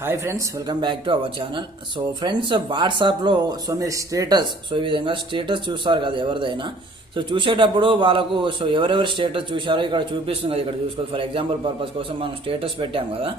Hi friends welcome back to our channel so friends వాట్సాప్లో so మీరు status so ఈ విధంగా స్టేటస్ చూస్తారు కదా ఎవరిదైనా. సో చూసేటప్పుడు వాళ్ళకు సో ఎవరెవరు స్టేటస్ చూశారో ఇక్కడ చూపిస్తుంది కదా ఇక్కడ చూసుకోవచ్చు ఫర్ ఎగ్జాంపుల్ పర్పస్ కోసం మనం స్టేటస్ పెట్టాం కదా.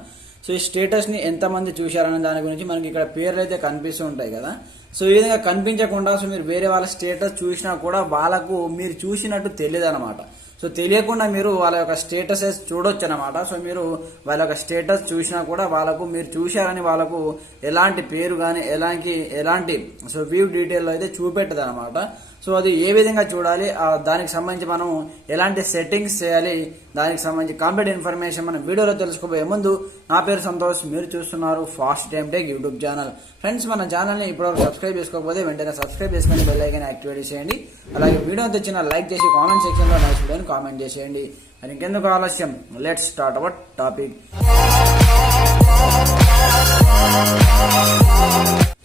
సో ఈ స్టేటస్ని ఎంతమంది చూశారనే దాని గురించి మనకి ఇక్కడ పేర్లు అయితే కనిపిస్తూ ఉంటాయి కదా. సో ఈ విధంగా కనిపించకుండా సో మీరు వేరే వాళ్ళ స్టేటస్ చూసినా కూడా వాళ్ళకు మీరు చూసినట్టు తెలియదు అనమాట సో తెలియకుండా మీరు వాళ్ళ యొక్క స్టేటసెస్ చూడొచ్చు అనమాట సో మీరు వాళ్ళ యొక్క స్టేటస్ చూసినా కూడా వాళ్ళకు మీరు చూశారని వాళ్ళకు ఎలాంటి పేరు కానీ ఎలాంటి ఎలాంటి సో వ్యూ డీటెయిల్ అయితే చూపెట్టదు అనమాట సో అది ఏ విధంగా చూడాలి? ఆ దానికి సంబంధించి మనం ఎలాంటి సెట్టింగ్స్ చేయాలి? దానికి సంబంధించి కంప్లీట్ ఇన్ఫర్మేషన్ మనం వీడియోలో తెలుసుకోబోయే ముందు నా పేరు సంతోష్ మీరు చూస్తున్నారు fast time tech YouTube channel friends మన ఛానల్ని ఇప్పటివరకు సబ్స్క్రైబ్ చేసుకోకపోతే వెంటనే సబ్స్క్రైబ్ చేసుకుని బెల్ ఐకన్ యాక్టివేట్ చేయండి అలాగే వీడియో తెచ్చిన లైక్ చేసి కామెంట్ సెక్షన్లో నైస్ వీడియోని కామెంట్ చేసేయండి. మరి ఇంకెందుకు ఆలస్యం? Let start our topic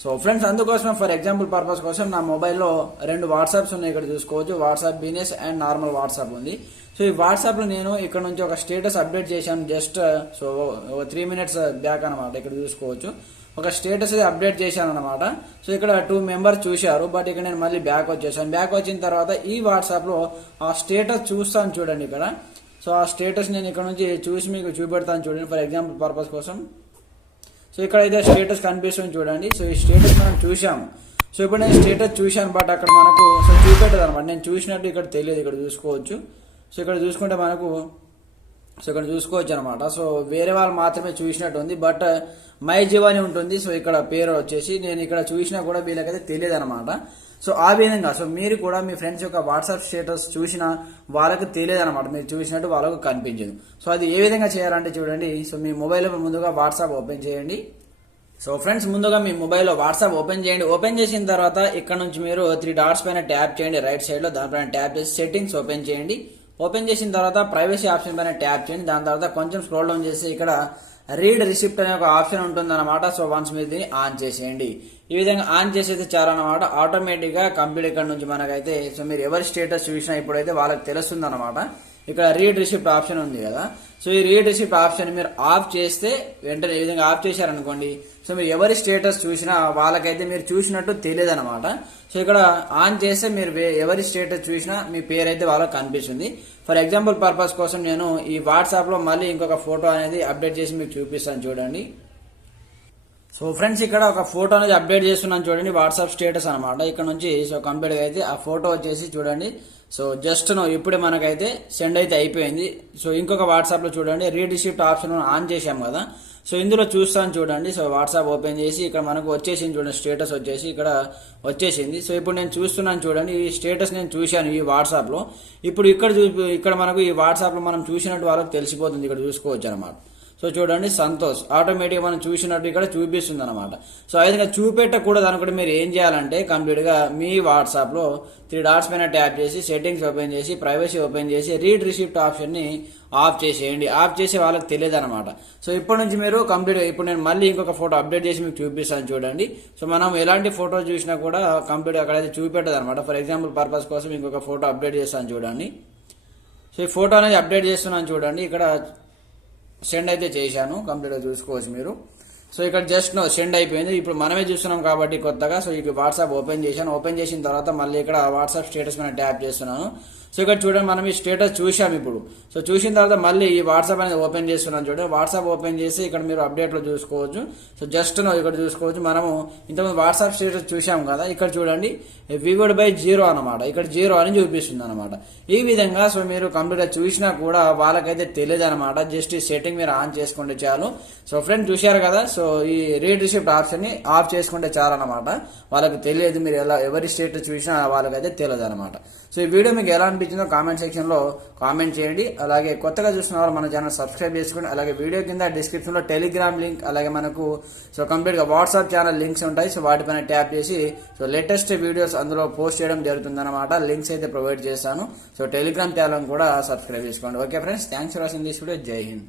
so friends అందుకోసం ఫర్ ఎగ్జాంపుల్ పర్పస్ కోసం నా మొబైల్లో రెండు వాట్సాప్స్ ఉన్నాయి. ఇక్కడ చూసుకోవచ్చు. WhatsApp business and normal WhatsApp ఉంది. సో ఈ వాట్సాప్లో నేను ఇక్కడ నుంచి ఒక స్టేటస్ అప్డేట్ చేశాను. జస్ట్ సో uh, ఒక త్రీ మినిట్స్ బ్యాక్ అనమాట ఇక్కడ చూసుకోవచ్చు. ఒక స్టేటస్ అప్డేట్ చేశాను అనమాట సో ఇక్కడ టూ మెంబర్స్ చూశారు. బట్ ఇక్కడ నేను మళ్ళీ బ్యాక్ వచ్చేసాను. బ్యాక్ వచ్చిన తర్వాత ఈ వాట్సాప్లో ఆ స్టేటస్ చూస్తాను చూడండి ఇక్కడ. సో ఆ స్టేటస్ నేను ఇక్కడ నుంచి చూసి మీకు చూపెడతాను చూడండి. ఫర్ ఎగ్జాంపుల్ పర్పస్ కోసం సో ఇక్కడ అయితే స్టేటస్ కనిపిస్తుంది చూడండి. సో ఈ స్టేటస్ మనం చూసాము సో ఇప్పుడు నేను స్టేటస్ చూశాను బట్ అక్కడ మనకు సో చూపెట్టదు అనమాట నేను చూసినట్టు ఇక్కడ తెలియదు ఇక్కడ చూసుకోవచ్చు. సో ఇక్కడ చూసుకుంటే మనకు సో ఇక్కడ చూసుకోవచ్చు అనమాట సో వేరే వాళ్ళు మాత్రమే చూసినట్టు ఉంది బట్ మై జీవాని ఉంటుంది. సో ఇక్కడ పేరు వచ్చేసి నేను ఇక్కడ చూసినా కూడా వీళ్ళకైతే తెలియదు అనమాట సో ఆ విధంగా సో మీరు కూడా మీ ఫ్రెండ్స్ యొక్క వాట్సాప్ స్టేటస్ చూసినా వాళ్ళకి తెలియదు అనమాట మీరు చూసినట్టు వాళ్ళకు కనిపించదు. సో అది ఏ విధంగా చేయాలంటే చూడండి. సో మీ మొబైల్ ముందుగా వాట్సాప్ ఓపెన్ చేయండి. సో ఫ్రెండ్స్ ముందుగా మీ మొబైల్లో వాట్సాప్ ఓపెన్ చేయండి. ఓపెన్ చేసిన తర్వాత ఇక్కడ నుంచి మీరు త్రీ డాట్స్ పైన ట్యాప్ చేయండి. రైట్ సైడ్లో దానిపైన ట్యాప్ చేసి సెట్టింగ్స్ ఓపెన్ చేయండి. ఓపెన్ చేసిన తర్వాత ప్రైవసీ ఆప్షన్ పైన ట్యాప్ చేయండి. దాని తర్వాత కొంచెం స్క్రోల్ డౌన్ చేసి ఇక్కడ రీడ్ రిసిప్ట్ అనే ఒక ఆప్షన్ ఉంటుందన్నమాట. సో వన్స్ మీరు దీన్ని ఆన్ చేసేయండి. ఈ విధంగా ఆన్ చేసేది చాలన్నమాట. ఆటోమేటిక్గా కంప్యూటర్ ఇక్కడ నుంచి మనకైతే సో మీరు ఎవరి స్టేటస్ చూసినా ఇప్పుడైతే వాళ్ళకి తెలుస్తుంది అనమాట ఇక్కడ రీడ్ రిసిప్ట్ ఆప్షన్ ఉంది కదా. సో ఈ రీడ్ రిసిప్ట్ ఆప్షన్ మీరు ఆఫ్ చేస్తే వెంటనే ఈ విధంగా ఆఫ్ చేశారనుకోండి సో మీరు ఎవరి స్టేటస్ చూసినా వాళ్ళకైతే మీరు చూసినట్టు తెలియదు అనమాట సో ఇక్కడ ఆన్ చేస్తే మీరు ఎవరి స్టేటస్ చూసినా మీ పేరు అయితే వాళ్ళకి కనిపిస్తుంది. ఫర్ ఎగ్జాంపుల్ పర్పస్ కోసం నేను ఈ వాట్సాప్లో మళ్ళీ ఇంకొక ఫోటో అనేది అప్డేట్ చేసి మీకు చూపిస్తాను చూడండి. సో ఫ్రెండ్స్ ఇక్కడ ఒక ఫోటో అనేది అప్డేట్ చేస్తున్నాను చూడండి వాట్సాప్ స్టేటస్ అనమాట ఇక్కడ నుంచి సో కంప్లీట్ అయితే ఆ ఫోటో వచ్చేసి చూడండి. సో జస్ట్ ఇప్పుడే మనకైతే సెండ్ అయితే అయిపోయింది. సో ఇంకొక వాట్సాప్లో చూడండి రీడిసిప్ట్ ఆప్షన్ ఆన్ చేశాం కదా. సో ఇందులో చూస్తాను చూడండి. సో వాట్సాప్ ఓపెన్ చేసి ఇక్కడ మనకు వచ్చేసింది చూడండి. స్టేటస్ వచ్చేసి ఇక్కడ వచ్చేసింది. సో ఇప్పుడు నేను చూస్తున్నాను చూడండి. ఈ స్టేటస్ నేను చూశాను ఈ వాట్సాప్లో. ఇప్పుడు ఇక్కడ చూ ఇక్కడ మనకు ఈ వాట్సాప్లో మనం చూసినట్టు వాళ్ళకి తెలిసిపోతుంది. ఇక్కడ చూసుకోవచ్చు అనమాట సో చూడండి సంతోష్. ఆటోమేటిక్ మనం చూసినట్టు ఇక్కడ చూపిస్తుంది అనమాట సో ఆ విధంగా చూపెట్టకూడదు అనుకుంటే మీరు ఏం చేయాలంటే కంప్లీట్గా మీ వాట్సాప్లో త్రీ డాట్స్ పైన ట్యాప్ చేసి సెట్టింగ్స్ ఓపెన్ చేసి ప్రైవసీ ఓపెన్ చేసి రీడ్ రిసిప్ట్ ఆప్షన్ని ఆఫ్ చేసేయండి. ఆఫ్ చేసే వాళ్ళకి తెలియదు అనమాట సో ఇప్పటి నుంచి మీరు కంప్లీట్ ఇప్పుడు నేను మళ్ళీ ఇంకొక ఫోటో అప్డేట్ చేసి మీకు చూపిస్తాను చూడండి. సో మనం ఎలాంటి ఫోటో చూసినా కూడా కంప్లీట్ అక్కడైతే చూపెట్టదు అనమాట ఫర్ ఎగ్జాంపుల్ పర్పస్ కోసం ఇంకొక ఫోటో అప్డేట్ చేస్తాను చూడండి. సో ఈ ఫోటో అనేది అప్డేట్ చేస్తున్నాను చూడండి. ఇక్కడ సెండ్ అయితే చేశాను కంప్లీట్గా చూసుకోవచ్చు మీరు. సో ఇక్కడ జస్ట్ నో సెండ్ అయిపోయింది. ఇప్పుడు మనమే చూస్తున్నాం కాబట్టి కొత్తగా. సో ఇక వాట్సాప్ ఓపెన్ చేశాను. ఓపెన్ చేసిన తర్వాత మళ్ళీ ఇక్కడ వాట్సాప్ స్టేటస్ మీద ట్యాప్ చేస్తున్నాను. సో ఇక్కడ చూడండి మనం ఈ స్టేటస్ చూసాం ఇప్పుడు. సో చూసిన తర్వాత మళ్ళీ ఈ వాట్సాప్ అనేది ఓపెన్ చేస్తున్నాను చూడండి. వాట్సాప్ ఓపెన్ చేసి ఇక్కడ మీరు అప్డేట్లో చూసుకోవచ్చు. సో జస్ట్ నో ఇక్కడ చూసుకోవచ్చు. మనము ఇంతకుముందు వాట్సాప్ స్టేటస్ చూసాం కదా. ఇక్కడ చూడండి వివోడ్ బై జీరో అనమాట ఇక్కడ జీరో అని చూపిస్తుంది అనమాట ఈ విధంగా సో మీరు కంప్యూటర్ చూసినా కూడా వాళ్ళకైతే తెలియదు అనమాట జస్ట్ ఈ సెట్టింగ్ మీరు ఆన్ చేసుకుంటే చాలు. సో ఫ్రెండ్ చూశారు కదా. సో సో ఈ రీడ్ రిసిప్ట్ ఆప్షన్ని ఆఫ్ చేసుకుంటే చాలన్నమాట. అనమాట వాళ్ళకి తెలియదు మీరు ఎలా ఎవరి స్టేట్ చూసినా వాళ్ళకైతే తెలియదు అనమాట సో ఈ వీడియో మీకు ఎలా అనిపించిందో కామెంట్ సెక్షన్లో కామెంట్ చేయండి. అలాగే కొత్తగా చూసిన వాళ్ళు మన ఛానల్ సబ్స్క్రైబ్ చేసుకోండి. అలాగే వీడియో కింద డిస్క్రిప్షన్లో టెలిగ్రామ్ లింక్ అలాగే మనకు సో కంప్లీట్గా వాట్సాప్ ఛానల్ లింక్స్ ఉంటాయి. సో వాటిపైన ట్యాప్ చేసి సో లేటెస్ట్ వీడియోస్ అందులో పోస్ట్ చేయడం జరుగుతుందన్నమాట. లింక్స్ అయితే ప్రొవైడ్ చేస్తాను. సో టెలిగ్రామ్ ఛానల్ కూడా సబ్స్క్రైబ్ చేసుకోండి. Okay friends thanks for watching this video. Jai Hind.